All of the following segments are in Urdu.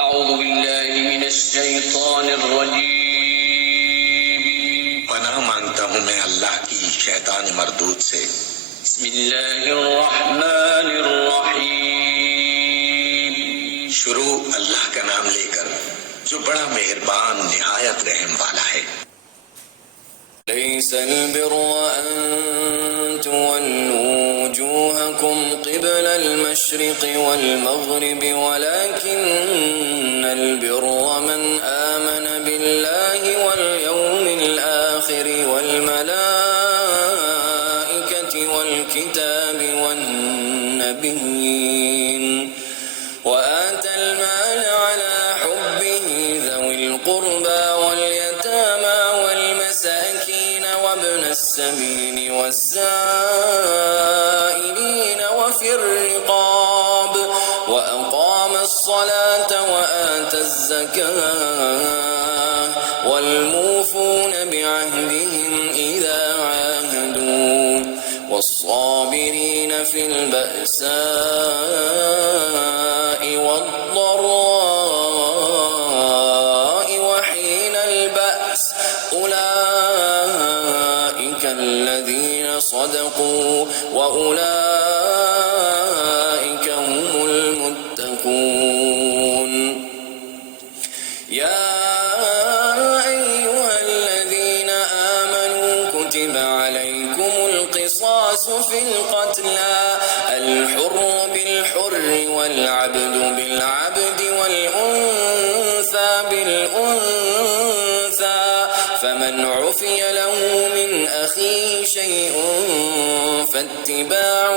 اعوذ باللہ من الشیطان الرجیم، پناہ مانگتا ہوں میں اللہ کی شیطان مردود سے۔ بسم اللہ الرحمن الرحیم، شروع اللہ کا نام لے کر جو بڑا مہربان نہایت رحم والا ہے۔ ليس البر أن تولوا وجوهكم قبل المشرق والمغرب ولكن البر من آمن بالله واليوم الآخر والملائكة والكتاب والنبيين وآتى المال على حبه ذوي القربى واليتامى والمساكين وابن السبيل والسائلين وفي الرقاب وأقام الصلاة وآتى الزكاة والموفون بعهدهم إذا عاهدوا والصابرين في البأساء والضراء وحين البأس أولئك الذين صدقوا وأولئك هم المتقون يا أيها الذين آمنوا كتب عليكم القصاص في القتلى الحر بالحر والعبد بالعبد والأنثى بالأنثى فمن عفي له من أخيه شيء فاتباع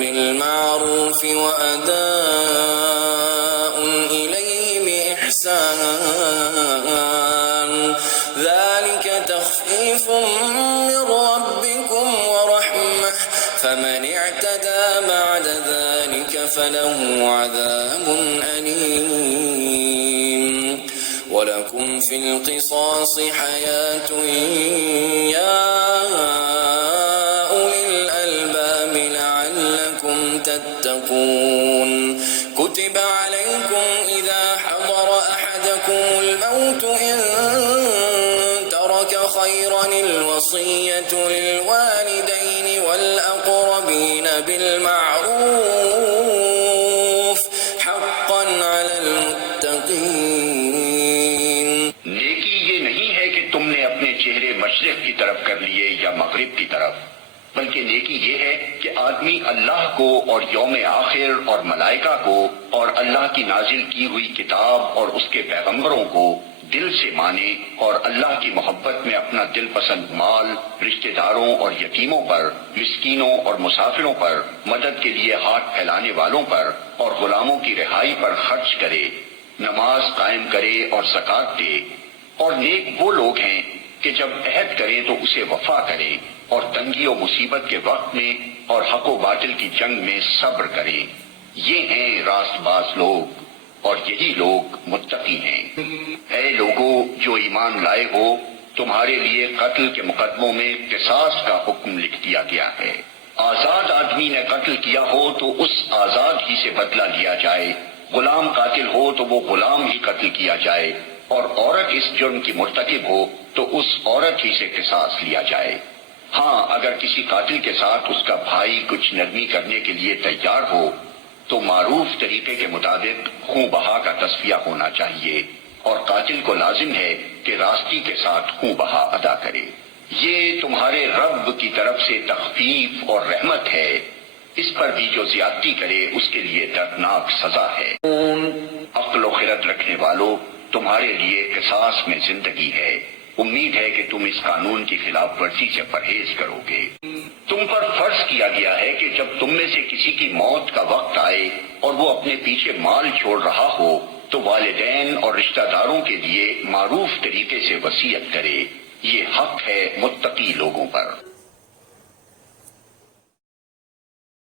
بالمعروف وأداء إليه بإحسان ذلك تخفيف من ربكم ورحمة فمن اعتدى بعد ذلك فله عذاب أليم ولكم في القصاص حياة يا أولي الألباب لعلكم تتقون كتب عليكم إذا حضر أحدكم الموت إن ترك خيرا الوصية للوالدين والأقربين بالمعروف حقا على المتقين۔ نیکی یہ نہیں ہے کہ تم نے اپنے چہرے مشرق کی طرف کر لیے یا مغرب کی طرف، بلکہ نیکی یہ ہے کہ آدمی اللہ کو اور یوم آخر اور ملائکہ کو اور اللہ کی نازل کی ہوئی کتاب اور اس کے پیغمبروں کو دل سے مانے اور اللہ کی محبت میں اپنا دل پسند مال رشتہ داروں اور یتیموں پر، مسکینوں اور مسافروں پر، مدد کے لیے ہاتھ پھیلانے والوں پر اور غلاموں کی رہائی پر خرچ کرے، نماز قائم کرے اور زکوٰۃ دے۔ اور نیک وہ لوگ ہیں کہ جب عہد کریں تو اسے وفا کریں اور تنگی و مصیبت کے وقت میں اور حق و باطل کی جنگ میں صبر کریں۔ یہ ہیں راست باز لوگ اور یہی لوگ متقی ہیں۔ اے لوگو جو ایمان لائے ہو، تمہارے لیے قتل کے مقدموں میں قصاص کا حکم لکھ دیا گیا ہے۔ آزاد آدمی نے قتل کیا ہو تو اس آزاد ہی سے بدلہ لیا جائے، غلام قاتل ہو تو وہ غلام ہی قتل کیا جائے، اور عورت اس جرم کی مرتکب ہو تو اس عورت ہی سے قصاص لیا جائے۔ ہاں اگر کسی قاتل کے ساتھ اس کا بھائی کچھ نرمی کرنے کے لیے تیار ہو تو معروف طریقے کے مطابق خون بہا کا تصفیہ ہونا چاہیے، اور قاتل کو لازم ہے کہ راستی کے ساتھ خون بہا ادا کرے۔ یہ تمہارے رب کی طرف سے تخفیف اور رحمت ہے، اس پر بھی جو زیادتی کرے اس کے لیے دردناک سزا ہے۔ عقل و خرد رکھنے والو، تمہارے لیے قصاص میں زندگی ہے، امید ہے کہ تم اس قانون کی خلاف ورزی سے پرہیز کرو گے۔ تم پر فرض کیا گیا ہے کہ جب تم میں سے کسی کی موت کا وقت آئے اور وہ اپنے پیچھے مال چھوڑ رہا ہو تو والدین اور رشتہ داروں کے لیے معروف طریقے سے وصیت کرے، یہ حق ہے متقی لوگوں پر۔